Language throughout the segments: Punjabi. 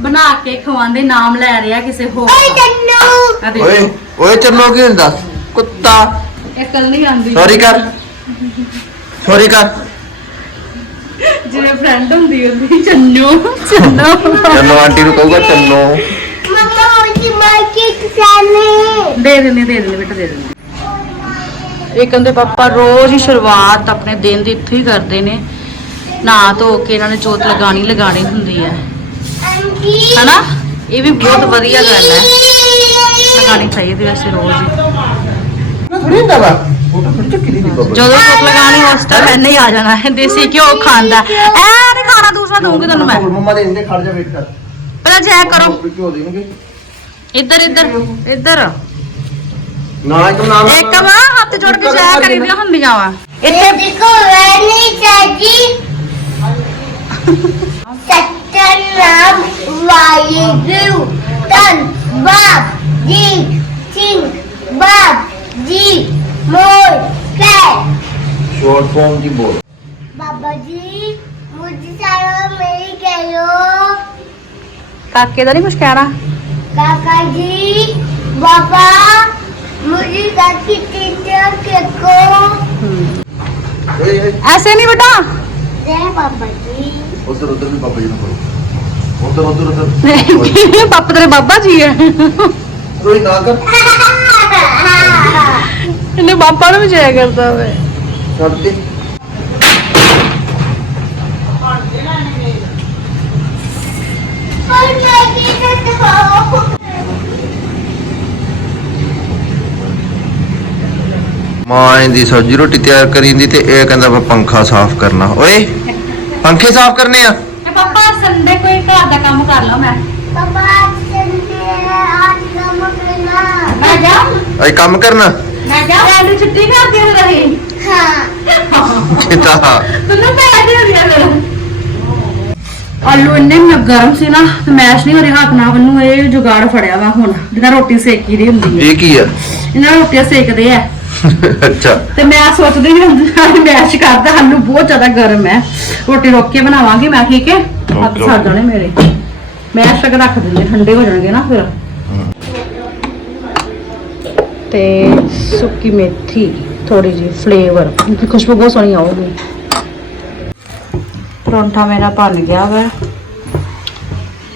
ਬਣਾ ਕੇ ਖਵਾਉਂਦੇ ਨਾਮ ਲੈ ਰਿਹਾ ਕਿਸੇ ਹੋਰ ਓਏ ਚੰਨੂ! ਓਏ ਓਏ ਚੱਲੋ ਕੀ ਹੁੰਦਾ? ਕੁੱਤਾ। ਇਹ ਕੱਲੀ ਆਂਦੀ ਸੌਰੀ ਕਰ। ਸੌਰੀ ਕਰ। ਜਿਵੇਂ ਫਰੈਂਡ ਹੁੰਦੀ ਹੁੰਦੀ ਚੰਨੂ ਚੰਨੂ। ਚੱਲੋ ਆਂਟੀ ਨੂੰ ਕਹੂਗਾ ਚੱਲੋ ਮਮਾ ਉਹਦੀ ਮਾਰਕੀਟ ਸਾਨੇ ਦੇ ਦਿੰਦੇ ਦੇ ਦਿੰਦੇ ਬੇਟਾ ਦੇ ਦਿੰਦੇ ਇਹ ਕਹਿੰਦੇ ਪਾਪਾ ਰੋਜ਼ ਹੀ ਸ਼ੁਰੂਆਤ ਆਪਣੇ ਦਿਨ ਦੀ ਇੱਥੇ ਹੀ ਕਰਦੇ ਨੇ। ਨਾ ਧੋ ਕੇ ਇਹਨਾਂ ਨੇ ਚੋਤ ਲਗਾਣੀ ਲਗਾਣੀ ਹੁੰਦੀ ਆ। ਹਨਾ? ਇਹ ਵੀ ਬਹੁਤ ਵਧੀਆ ਗੱਲ ਹੈ। ਲਗਾਣੀ ਚਾਹੀਦੀ ਵੈਸੇ ਰੋਜ਼ ਹੀ। ਥੋੜੀ ਹੁੰਦਾ ਵਾ। ਜਦੋਂ ਭੁੱਖ ਲਗਾਣੀ ਉਸ ਤਾਂ ਐਨੇ ਆ ਜਾਣਾ ਹੈ। ਦੇਸੀ ਘਿਓ ਖਾਂਦਾ ਐ ਨਹੀਂ ਖਾਣਾ ਦੂਸਰਾ ਦਊਂਗੀ ਤੁਹਾਨੂੰ ਮੈਂ। ਮੰਮਾ ਦੇ ਇੰਦੇ ਖੜ ਜਾ ਵੇਟ ਕਰ। ਪਹਿਲਾਂ ਚੈੱਕ ਕਰੋ। ਇੱਧਰ ਇੱਧਰ ਇੱਧਰ। ਨਾ ਇੱਕ ਨਾਮ ਇੱਕ ਵਾ ਹੱਥ ਜੋੜ ਕੇ ਚੈੱਕ ਕਰੀ ਦੀਆਂ ਹੁੰਦੀਆਂ ਵਾ। ਇੱਥੇ ਦੇਖੋ ਵੈਨੀ ਚਾਜੀ ਸਲਾਮ ਵਾਹਿਗੁਰੂ ਧੰਨ ਬਾਪ ਜੀ ਸਿੰਘ ਬਾਪ ਜੀ ਮੋਰ ਕੈ ਸ਼ੋਰਟ ਫਾਰਮ ਦੀ ਬੋਲ ਬਾਬਾ ਜੀ ਮੁਝ ਸਾਰਾ ਮੇਰੀ ਕਹਿਓ ਕਾਕੇ ਦਾ ਨਹੀਂ ਕੁਝ ਕਹਿਣਾ ਕਾਕਾ ਜੀ ਬਾਬਾ ਮੁਝੇ ਕਾਕੀ ਟੀਚਰ ਕੇ ਕੋ ਐਸੇ ਨਹੀਂ ਬੇਟਾ ਜੈ ਬਾਬਾ ਜੀ ਉਧਰ ਉਧਰ ਵੀ ਬਾਬਾ ਜੀ ਨੂੰ ਕਰੋ ਉਧਰ ਉਧਰ ਉਧਰ ਪਾਪਾ ਤੇਰੇ ਬਾਬਾ ਜੀ ਹੈ। ਕੋਈ ਨਾ ਕਰ। ਇਹਨੇ ਬਾਪਾ ਨੂੰ ਜਾਇਆ ਕਰਦਾ ਵੇ। ਛੱਡਤੀ ਮਾਂ ਦੀ ਸਬਜ਼ੀ ਰੋਟੀ ਤਿਆਰ ਕਰੀਂਦੀ ਤੇ ਇਹ ਕਹਿੰਦਾ ਪੰਖਾ ਸਾਫ਼ ਕਰਨਾ। ਓਏ! ਪੰਖੇ ਸਾਫ਼ ਕਰਨੇ ਆ ਮੈਂ ਪਾਪਾ ਕੋਈ ਘਰ ਦਾ ਕੰਮ ਕਰ ਲਓ ਮੈਂ ਪਾਪਾ ਚੰਦੇ ਆਜ ਕੰਮ ਕਰਨਾ ਮੈਂ ਜਾ ਅਈ ਕੰਮ ਕਰਨਾ ਮੈਂ ਜਾ ਤੈਨੂੰ ਛੁੱਟੀ ਕਰਦੀ ਹੋ ਹਾਂ ਕਿਤਾ ਤੈਨੂੰ ਪੈ ਗਈ ਹੋਈ ਆ ਆਲੂ ਇੰਨੇ ਗਰਮ ਸੀ ਨਾ ਤੇ ਮੈਸ਼ ਨਹੀਂ ਹੋ ਰਹੀ ਹੱਥ ਨਾਲ ਮੈਨੂੰ ਇਹ ਜੁਗਾੜ ਫੜਿਆ ਵਾ ਹੁਣ ਜਿਹਦਾ ਰੋਟੀ ਸੇਕੀ ਦੀ ਹੁੰਦੀ ਹੈ ਇਹ ਕੀ ਆ ਇਹਨਾਂ ਰੋਟੀਆਂ ਸੇਕਦੇ ਆ ਅੱਛਾ। ਤੇ ਮੈਂ ਸੋਚਦੀ ਵੀ ਹੁੰਦੀ ਮੈਸ਼ ਕਰਦਾ ਆਲੂ ਬਹੁਤ ਜ਼ਿਆਦਾ ਗਰਮ ਹੈ। ਰੋਟੀ ਰੋਕ ਕੇ ਬਣਾਵਾਂਗੀ ਮੈਂ ਠੀਕ ਹੈ? ਹੱਥ ਸੜ. ਜਾਣੇ ਮੇਰੇ। ਮੈਸ਼ ਤੱਕ ਰੱਖ ਦਿੰਦੇ ਠੰਡੇ ਹੋ ਜਾਣਗੇ ਨਾ ਫਿਰ। ਤੇ ਸੁੱਕੀ ਮੇਥੀ ਥੋੜੀ ਜੀ ਫਲੇਵਰ ਦੀ ਖੁਸ਼ਬੂ ਬਹੁਤ ਸੋਹਣੀ ਆਉਗੀ ਪਰੌਂਠਾ ਮੇਰਾ ਬਣ ਗਿਆ ਵਾ।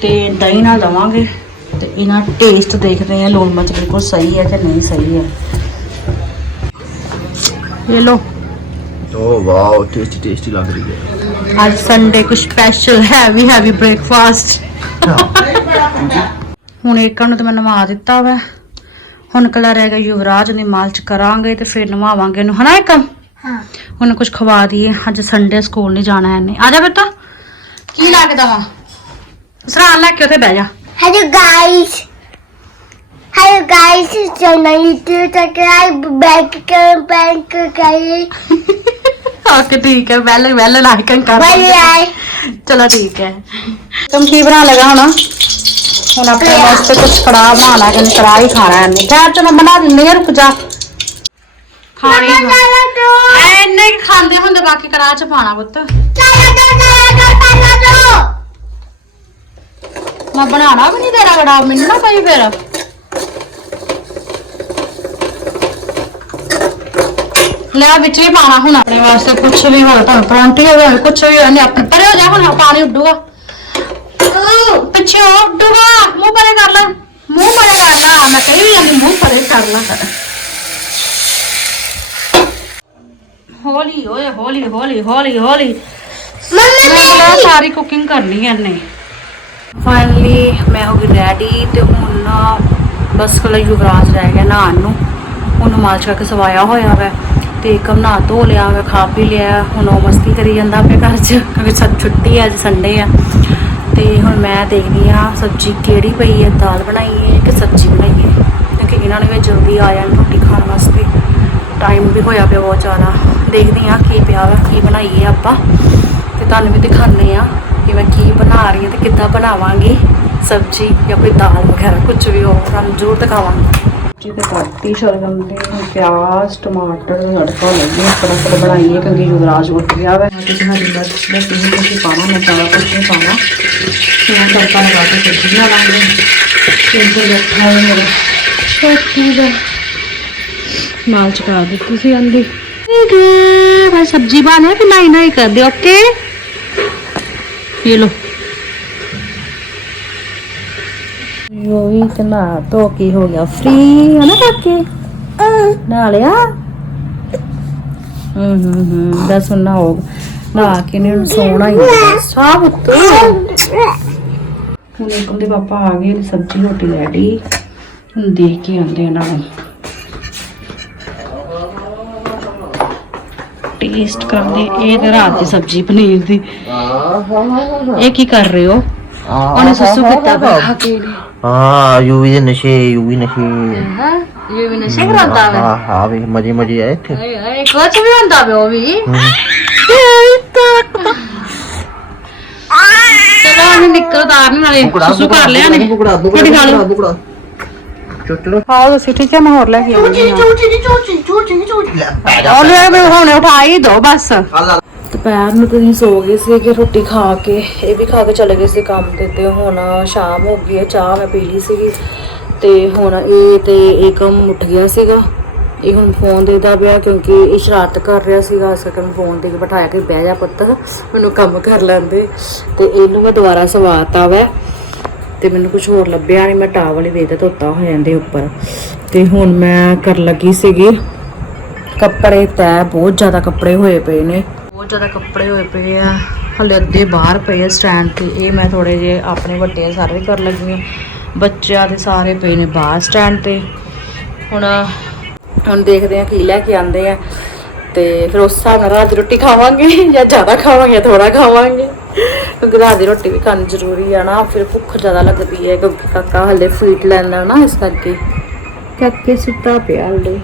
ਤੇ ਦਹੀਂ ਨਾਲ ਦਵਾਂਗੇ ਤੇ ਇਹਨਾਂ ਟੇਸਟ ਦੇਖਦੇ ਆ ਲੂਣ ਮਿਰਚ ਬਿਲਕੁਲ ਸਹੀ ਹੈ ਜਾਂ ਨਹੀਂ ਸਹੀ ਹੈ। ਇਹ ਲੋ ਓ ਵਾਓ ਟੇਸਟੀ ਟੇਸਟੀ ਲੱਗ ਰਹੀ ਹੈ ਅੱਜ ਸੰਡੇ ਕੁਝ ਸਪੈਸ਼ਲ ਹੈਵੀ ਹੈਵੀ ਬ੍ਰੇਕਫਾਸਟ ਹੁਣ ਇੱਕ ਨੂੰ ਤਾਂ ਮੈਂ ਨਵਾ ਦਿੱਤਾ ਵਾ ਹੁਣ ਕਲਾ ਰਹਿ ਗਿਆ ਯੁਵਰਾਜ ਨੇ ਮਾਲਚ ਕਰਾਂਗੇ ਤੇ ਫਿਰ ਨਵਾਵਾਂਗੇ ਇਹਨੂੰ ਹਨਾ ਇੱਕ हाँ ਹੁਣ ਕੁਝ ਖਵਾ ਦਈਏ ਅੱਜ ਸੰਡੇ ਸਕੂਲ ਨਹੀਂ ਜਾਣਾ ਇਹਨੇ ਆ ਜਾ ਬੇਟਾ ਕੀ ਲੱਗਦਾ ਵਾ ਸਰਾਣ ਲੈ ਕੇ ਉੱਥੇ ਬਹਿ ਜਾ hello guys guys, it's Jenna. You do subscribe, back bank guys. Okay ਠੀਕ ਹੈ ਵੈਲ ਵੈਲ ਲਾਈਕਨ ਕਰ Bye bye. ਚਲੋ ਠੀਕ ਹੈ। ਤੁਮ ਕੀ ਬਣਾ ਲਗਾ ਹੁਣ? ਹੁਣ ਆਪਣੇ ਵਾਸਤੇ ਕੁਝ ਕੜਾਹ ਬਣਾਣਾ ਕਿ ਕੜਾਹ ਹੀ ਖਾਣਾ ਹੈ ਖੈਰ ਚਲੋ ਬਣਾ ਦਿੰਦੇ ਹਾਂ ਰੁਕ ਜਾ। ਖਾਣੀ ਹੈ ਐਨੇ ਖਾਂਦੇ ਹੁੰਦੇ ਬਾਕੀ ਕੜਾਹ ਚ ਪਾਣਾ ਪੁੱਤ। ਮੈਂ ਬਣਾਣਾ ਵੀ ਨਹੀਂ ਤੇਰਾ ਕੜਾਹ ਮੈਨੂੰ ਨਾ ਪਈ ਫੇਰ। ਲੈ ਵਿੱਚ ਹੀ ਪਾਣਾ ਹੁਣ ਆਪਣੇ ਵਾਸਤੇ ਕੁਛ ਵੀ ਹੋਵੇ ਭਾਵੇਂ ਪਰੌਂਠੀ ਹੋਵੇ ਕੁਛ ਵੀ ਹੋਵੇ ਆਪਣੇ ਪਰੇ ਹੋ ਜਾ ਹੁਣ ਪਾਣੀ ਉੱਡੂਗਾ। ਪਿੱਛੇ ਹੋ ਉੱਡੂਗਾ ਮੂੰਹ ਪਰੇ ਕਰ ਲੈ। ਮੂੰਹ ਪਰੇ ਕਰਦਾ ਮੈਂ ਕਹੀ ਵੀ ਜਾਂਦੀ ਮੂੰਹ ਪਰੇ ਕਰ ਲਾ। ਹੌਲੀ ਓਏ ਹੌਲੀ ਹੌਲੀ ਹੌਲੀ ਹੌਲੀ। ਮੈਂ ਸਾਰੀ ਕੁਕਿੰਗ ਕਰਨੀ ਐ ਨੇ ਫਾਈਨਲੀ ਮੈਂ ਹੋ ਗਈ ਰੈਡੀ ਤੇ ਹੁਣ ਬਸ ਕੋਲ ਯੁਵਰਾਜ ਰਹਿ ਗਿਆ ਨਹਾਉਣ ਨੂੰ। ਉਹਨੂੰ ਮਾਲਸ਼ ਕਰਕੇ ਸਵਾਇਆ ਹੋਇਆ ਵੈ। ਤੇ ਇੱਕਮ ਧੋ ਲਿਆ ਵਾ ਖਾ ਪੀ ਲਿਆ, ਹੁਣ ਉਹ ਮਸਤੀ ਕਰੀ ਜਾਂਦਾ ਆਪਣੇ ਘਰ 'ਚ, ਕਿਉਂਕਿ ਸੱਚ ਛੁੱਟੀ ਹੈ ਅੱਜ ਸੰਡੇ ਆ। ਤੇ ਹੁਣ ਮੈਂ ਦੇਖਦੀ ਆ ਸਬਜ਼ੀ ਕਿਹੜੀ ਪਈ ਹੈ ਦਾਲ ਬਣਾਈਏ ਕਿ ਸਬਜ਼ੀ ਬਣਾਈਏ ਕਿਉਂਕਿ ਇਹਨਾਂ ਨੇ ਵੀ ਜਲਦੀ ਆ ਜਾਣ ਰੋਟੀ ਖਾਣ ਵਾਸਤੇ। ਟਾਈਮ ਵੀ ਹੋਇਆ ਪਿਆ ਬਹੁਤ ਜ਼ਿਆਦਾ। ਦੇਖਦੀ ਆ ਕੀ ਪਿਆ ਵਾ, ਕੀ ਬਣਾਈਏ ਆਪਾਂ। ਤੇ ਤੁਹਾਨੂੰ ਵੀ ਦਿਖਾਉਂਦੇ ਆ ਕਿ ਮੈਂ ਕੀ ਬਣਾ ਰਹੀ ਹਾਂ ਤੇ ਕਿੱਦਾਂ ਬਣਾਵਾਂਗੀ ਸਬਜ਼ੀ ਜਾਂ ਕੋਈ ਦਾਲ ਵਗੈਰਾ ਕੁਝ ਵੀ ਹੋ ਤੁਹਾਨੂੰ ਜ਼ਰੂਰ ਦਿਖਾਵਾਂਗੀ। ਜੀ ਤੇ ਕੱਟੀ ਸ਼ਲਗਮ ਦੇ ਪਿਆਜ਼, ਟਮਾਟਰ ਤੜਕਾ ਲੱਗੇ, ਫਟਾਫਟ ਬਣਾਈਏ ਕਿਉਂਕਿ ਯੁਵਰਾਜ ਉੱਠ ਗਿਆ ਵਾ। ਤੁਸੀਂ ਹਰੀ ਮਿਰਚ ਦਾ ਕਿੰਨੀ ਕੁਝ ਪਾਣਾ, ਮੈਂ ਕੁਝ ਨਹੀਂ ਪਾਣਾ। ਤੇ ਤੜਕਾ ਲਗਾ ਕੇ ਸਬਜ਼ੀ ਬਣਾ ਲਾਂਗੇ। ਸਿੰਪਲ ਰੱਖਾ ਹੈ ਮੇਰੇ। ਛੋਟੀ ਦਾ। ਮਾਲ ਚਕਾ ਦਿੱਤੀ ਸੀ ਅੰਦੀ ਠੀਕ ਹੈ? ਮੈਂ ਸਬਜ਼ੀ ਬਣਾ ਕਿ ਨਹੀਂ ਨਹੀਂ ਕਰ ਦੇ ਓਕੇ? ਇਹ ਲੋ ਵੀ ਤੇ ਨਾ ਧੋ ਕੇ ਹੋ ਗਿਆ ਫ੍ਰੀ ਹੈ ਨਾ ਕਾਕੇ? ਨਾ ਲਿਆ ਹੂੰ ਹੂੰ ਹੂੰ ਬਸ ਹੁਣ ਨਾ ਹੋ ਨਾ ਕੇ ਨੇ ਸੋਣਾ ਹੀ। ਸਾਬ ਉੱਤੇ ਹੁਣ ਇੱਕ ਦੇ ਪਾਪਾ ਆ ਗਏ ਸਬਜ਼ੀ ਰੋਟੀ ਰੈਡੀ ਹੁਣ ਦੇਖ ਕੇ ਆਉਂਦੇ ਇਹਨਾਂ ਨੂੰ ਟੇਸਟ ਕਰਦੇ ਇਹ ਤੇ ਰਾਤ ਦੀ ਸਬਜ਼ੀ ਪਨੀਰ ਦੀ। ਇਹ ਕੀ ਕਰ ਰਹੇ ਹੋ? ਉਹਨੇ ਸੁਸੂ ਕੀਤਾ ਬੈਠਾ ਕੇ ਨੇ ਹਾਂ ਯੂਵੀ ਦੇ ਨਸ਼ੇ ਯੂਵੀ ਨਸ਼ੇ ਹਾਂ ਇਹ ਵੀ ਨਸ਼ਾ ਕਰਾਉਂਦਾ ਵੇ ਹਾਂ ਹਾਂ ਵੀ ਮਜੇ ਮਜੇ ਆਏ ਇੱਥੇ ਹਾਏ ਹਾਏ ਕੁਛ ਵੀ ਹੁੰਦਾ ਵੇ ਉਹ ਵੀ ਚਲੋ ਉਹਨੇ ਨਿਕਲ ਤਾਰਨ ਨਾਲੇ ਸੁਸੂ ਕਰ ਲਿਆ ਨੇ ਰੋਟੀ ਖਾ ਲਓ ਚੁੱਟੜੋ ਆਓ ਤੁਸੀਂ ਠੀਕ ਹੈ ਮੈਂ ਹੋਰ ਲੈ ਕੇ ਆਉਂਦੀ ਹਾਂ ਝੂਠੀ ਦੀ ਝੂਠੀ ਝੂਠੀ ਦੀ ਝੂਠੀ ਉਹ ਲੈ ਮੈਂ ਹੁਣੇ ਉਠਾ ਹੀ ਦੋ ਬਸ ਦੁਪਹਿਰ ਨੂੰ ਤੁਸੀਂ ਸੋ ਗਏ ਸੀ ਕਿ ਰੋਟੀ ਖਾ ਕੇ, ਇਹ ਵੀ ਖਾ ਕੇ ਚਲੇ ਗਏ ਸੀ ਕੰਮ ਤੇ ਤੇ ਹੁਣ ਸ਼ਾਮ ਹੋ ਗਈ ਹੈ, ਚਾਹ ਮੈਂ ਪੀ ਲਈ ਸੀਗੀ ਤੇ ਹੁਣ ਇਹ ਤੇ ਕੰਮ ਉੱਠ ਗਿਆ ਸੀਗਾ। ਇਹ ਹੁਣ ਫੋਨ ਦੇਦਾ ਪਿਆ ਕਿਉਂਕਿ ਇਹ ਸ਼ਰਾਰਤ ਕਰ ਰਿਹਾ ਸੀਗਾ ਸਕਨ ਫੋਨ ਦੇ ਕੇ ਬਿਠਾਇਆ ਕਿ ਬਹਿ ਜਾ ਪੁੱਤ, ਮੈਨੂੰ ਕੰਮ ਕਰ ਲੈਂਦੇ ਤੇ ਇਹਨੂੰ ਮੈਂ ਦੁਬਾਰਾ ਸਵਾਤਾ ਵੈ ਤੇ ਮੈਨੂੰ ਕੁਝ ਹੋਰ ਲੱਭਿਆ ਨਹੀਂ ਮੈਂ ਟਾਵਲ ਹੀ ਦੇਤਾ ਧੋਤਾ ਹੋ ਜਾਂਦੇ ਉੱਪਰ। ਤੇ ਹੁਣ ਮੈਂ ਕਰ ਲੱਗੀ ਸੀਗੀ, ਕੱਪੜੇ ਤੈ ਬਹੁਤ ਜ਼ਿਆਦਾ ਕੱਪੜੇ ਹੋਏ ਪਏ ਨੇ। ਬਹੁਤ ਜ਼ਿਆਦਾ ਕੱਪੜੇ ਹੋਏ ਪਏ ਆ। ਹਲੇ ਅੱਧੇ ਬਾਹਰ ਪਏ ਆ ਸਟੈਂਡ ਤੇ। ਇਹ ਮੈਂ ਥੋੜੇ ਜੇ ਆਪਣੇ ਵੱਡੇ ਸਾਰੇ ਕਰ ਲੱਗੀ ਆ ਬੱਚਿਆਂ ਦੇ ਸਾਰੇ ਪਏ ਨੇ ਬਾਹਰ ਸਟੈਂਡ ਤੇ। ਹੁਣ ਹੁਣ ਦੇਖਦੇ ਆ ਕੀ ਲੈ ਕੇ ਆਂਦੇ ਆ। ਤੇ ਫਿਰ ਉਸ ਹਿਸਾਬ ਨਾਲ ਰਾਤ ਦੀ ਰੋਟੀ ਖਾਵਾਂਗੇ ਜਾਂ ਜ਼ਿਆਦਾ ਖਾਵਾਂਗੇ ਜਾਂ ਥੋੜਾ ਖਾਵਾਂਗੇ। ਕਿਉਂਕਿ ਰਾਤ ਦੀ ਰੋਟੀ ਵੀ ਖਾਣੀ ਜ਼ਰੂਰੀ ਆ ਨਾ। ਫਿਰ ਭੁੱਖ ਜ਼ਿਆਦਾ ਲੱਗਦੀ ਹੈ ਕਿਉਂਕਿ ਕਾਕਾ ਹਲੇ ਫੀਟ ਲੈਂਦਾ ਨਾ ਇਸ ਕਰਕੇ। ਕਾਕੇ ਸੁੱਤਾ ਪਿਆ ਹਲੇ।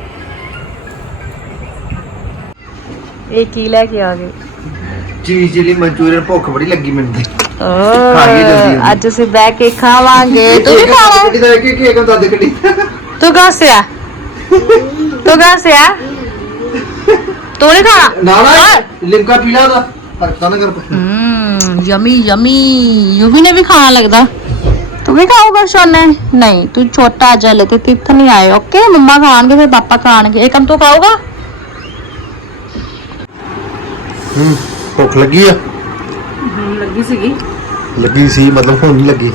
ਇਹ ਕੀ ਲੈ ਕੇ ਆ ਗਏ? ਚੀਜ਼ ਚਿਲੀ ਮਨਚੂਰੀਅਨ ਭੁੱਖ ਬੜੀ ਲੱਗੀ ਮੈਨੂੰ। ਤੇ ਜਲਦੀ। ਅੱਜ ਅਸੀਂ ਬਹਿ ਕੇ ਖਾਵਾਂਗੇ। ਤੂੰ ਵੀ ਖਾਣਾ ਕਿਹੜੀ ਦਾ ਕੀ ਕੀ ਕਹਿੰਦਾ ਕੱਢੀ ਤੂੰ ਕਹਾਂ ਸੇ ਆ ਤੂੰ ਕਹਾਂ ਸੇ ਆ ਤੂੰ ਨਹੀਂ ਖਾਣਾ? ਨਾ ਨਾ ਲਿਮਕਾ ਪੀ ਲਾ ਦਾ ਹਰਕਤਾਂ ਨਾ ਕਰ ਹਮ ਯਮੀ ਯਮੀ। ਯੂਵੀ ਨੇ ਵੀ ਖਾਣਾ ਲੱਗਦਾ। ਤੂੰ ਵੀ ਖਾਓਗਾ ਸ਼ੋਨੇ ਨਹੀਂ ਤੂੰ ਛੋਟਾ ਜਲ ਤੇ ਤਿੱਥ ਨਹੀਂ ਆਏ। ਓਕੇ ਮੰਮਾ ਖਾਣਗੇ ਫਿਰ ਪਾਪਾ ਖਾਣਗੇ। ਇਹ ਕੰਮ ਤੂੰ ਖਾਓਗਾ ਹੂੰ ਭੁੱਖ ਲੱਗੀ ਆ? ਲੱਗੀ ਸੀਗੀ। ਲੱਗੀ ਸੀ ਮਤਲਬ ਹੁਣ ਨਹੀਂ ਲੱਗੀ।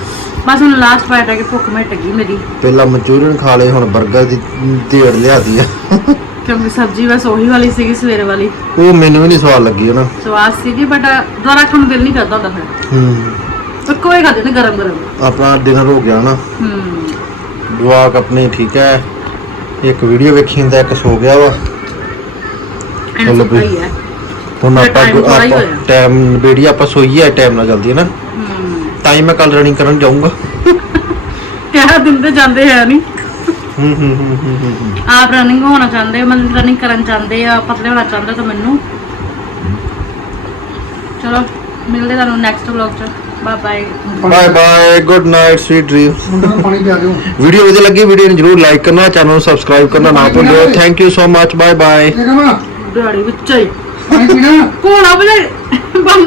ਬਸ ਹੁਣ ਲਾਸਟ ਬਾਈਟ ਆ ਕੇ ਭੁੱਖ ਮਿਟ ਗਈ ਮੇਰੀ। ਪਹਿਲਾਂ ਮਨਚੂਰੀਅਨ ਖਾ ਲਏ ਹੁਣ 버ਗਰ ਦੀ ਢੇੜ ਲਿਆਦੀ ਆ। ਕਿਉਂਕਿ ਸਬਜ਼ੀ ਬਸ ਉਹੀ ਵਾਲੀ ਸੀਗੀ ਸਵੇਰੇ ਵਾਲੀ। ਉਹ ਮੈਨੂੰ ਵੀ ਨਹੀਂ ਸਵਾਦ ਲੱਗੀ ਨਾ। ਸਵਾਦ ਸੀਗੀ ਬਟ ਦੁਬਾਰਾ ਖਾਣ ਨੂੰ ਦਿਲ ਨਹੀਂ ਕਰਦਾ ਹੁੰਦਾ ਫਿਰ। ਹੂੰ। ਪਰ ਕੋਈ ਖਾਦੇ ਨੇ ਗਰਮ ਗਰਮ। ਆਪਣਾ ਡਿਨਰ ਹੋ ਗਿਆ ਨਾ। ਹੂੰ। ਜਵਾਕ ਆਪਣੇ ਠੀਕ ਹੈ ਇੱਕ ਵੀਡੀਓ ਵੇਖੀ ਹੁੰਦਾ ਇੱਕ ਸੋ ਗਿਆ ਵਾ। ਇਹਨਾਂ ਚਲੋ ਸੁੱਕਾ ਵੀ। ਹੀ ਹੈ ਹੁਣ ਫਿਰ ਆਪਾਂ time ਥੋੜ੍ਹਾ ਹੀ ਆਪਾਂ ਹੋਇਆ। ਟਾਈਮ ਬੇੜੀ ਆਪਾਂ ਸੋਈਏ ਟਾਈਮ ਨਾਲ ਜਲਦੀ ਹੈ ਨਾ? ਹੂੰ। ਤਾਂ ਹੀ ਮੈਂ ਕੱਲ ਰਨਿੰਗ ਕਰਨ ਜਾਊਂਗਾ। ਕਿਹੜਾ ਦਿਨ ਤੇ ਜਾਂਦੇ ਹੈ ਨਹੀਂ ਹੂੰ ਹੂੰ ਹੂੰ ਹੂੰ ਹੂੰ, ਹੂੰ। ਆਪ ਰਨਿੰਗ ਹੋਣਾ ਚਾਹੁੰਦੇ ਮਤਲਬ ਰਨਿੰਗ ਕਰਨ ਚਾਹੁੰਦੇ ਆ ਪਤਲੇ ਹੋਣਾ ਚਾਹੁੰਦੇ ਤਾਂ ਮੈਨੂੰ। ਚਲੋ ਮਿਲਦੇ ਤੁਹਾਨੂੰ ਨੈਕਸਟ ਵਲੌਗ ਚ। Bye bye bye bye good night sweet dreams ਪਾਣੀ ਪਿਆ ਦਿਓ। ਵੀਡੀਓ ਵਧੀਆ ਲੱਗੀ ਵੀਡੀਓ ਨੂੰ ਜਰੂਰ ਲਾਈਕ ਕਰਨਾ ਚੈਨਲ ਨੂੰ ਸਬਸਕ੍ਰਾਈਬ ਕਰਨਾ ਨਾ ਭੁੱਲਿਓ। Thank you so much bye bye ਠੀਕ ਹੈ ਨਾ? ਦਿਹਾੜੀ ਵਿੱਚ ਹੀ। ਪਾਣੀ ਪੀਣਾ। ਕੋਣਾ ਬਲੇ